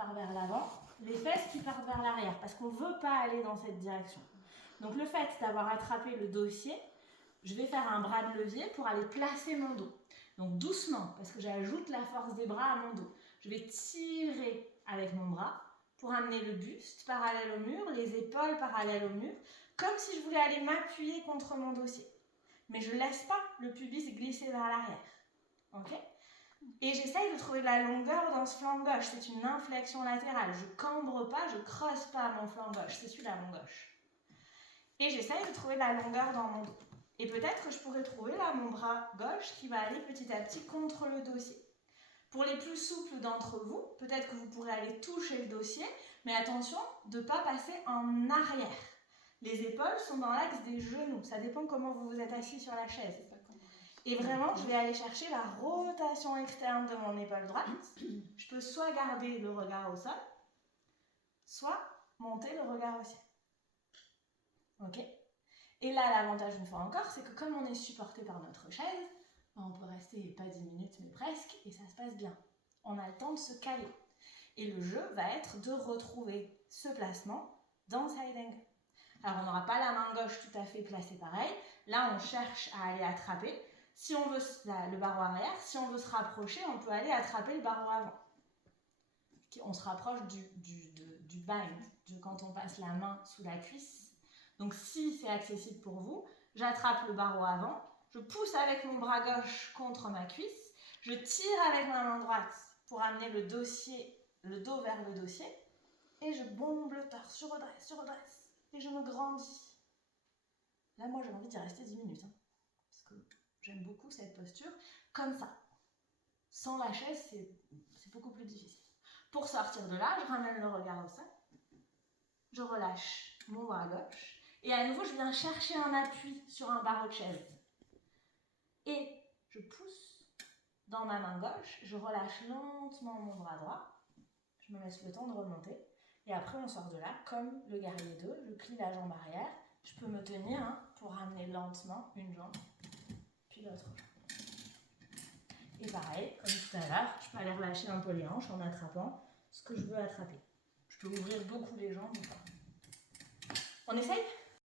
part vers l'avant, les fesses qui partent vers l'arrière, parce qu'on ne veut pas aller dans cette direction. Donc le fait d'avoir attrapé le dossier, je vais faire un bras de levier pour aller placer mon dos. Donc doucement, parce que j'ajoute la force des bras à mon dos. Je vais tirer avec mon bras pour amener le buste parallèle au mur, les épaules parallèles au mur, comme si je voulais aller m'appuyer contre mon dossier. Mais je ne laisse pas le pubis glisser vers l'arrière. Ok ? Et j'essaye de trouver de la longueur dans ce flanc gauche. C'est une inflexion latérale. Je ne cambre pas, je ne creuse pas mon flanc gauche. C'est celui-là, mon gauche. Et j'essaye de trouver de la longueur dans mon dos. Et peut-être que je pourrais trouver là mon bras gauche qui va aller petit à petit contre le dossier. Pour les plus souples d'entre vous, peut-être que vous pourrez aller toucher le dossier, mais attention de ne pas passer en arrière. Les épaules sont dans l'axe des genoux. Ça dépend comment vous vous êtes assis sur la chaise. Et vraiment, je vais aller chercher la rotation externe de mon épaule droite. Je peux soit garder le regard au sol, soit monter le regard au ciel. Ok ? Et là, l'avantage, une fois encore, c'est que comme on est supporté par notre chaise, on peut rester pas 10 minutes, mais presque, et ça se passe bien. On a le temps de se caler. Et le jeu va être de retrouver ce placement dans side angle. Alors, on n'aura pas la main gauche tout à fait placée pareil. Là, on cherche à aller attraper. Si on veut le barreau arrière, si on veut se rapprocher, on peut aller attraper le barreau avant. On se rapproche du bind, quand on passe la main sous la cuisse. Donc si c'est accessible pour vous, j'attrape le barreau avant, je pousse avec mon bras gauche contre ma cuisse, je tire avec ma main droite pour amener le dos vers le dossier, et je bombe le torse, je redresse, et je me grandis. Là, moi, j'ai envie d'y rester 10 minutes, parce que j'aime beaucoup cette posture, comme ça. Sans la chaise, c'est beaucoup plus difficile. Pour sortir de là, je ramène le regard au sol, je relâche mon bras gauche, et à nouveau, je viens chercher un appui sur un barreau de chaise. Et je pousse dans ma main gauche, je relâche lentement mon bras droit, je me laisse le temps de remonter, et après on sort de là, comme le guerrier 2, je plie la jambe arrière, je peux me tenir pour ramener lentement une jambe, puis l'autre jambe. Et pareil, comme tout à l'heure, je peux aller relâcher un peu les hanches en attrapant ce que je veux attraper. Je peux ouvrir beaucoup les jambes ou pas. On essaye ?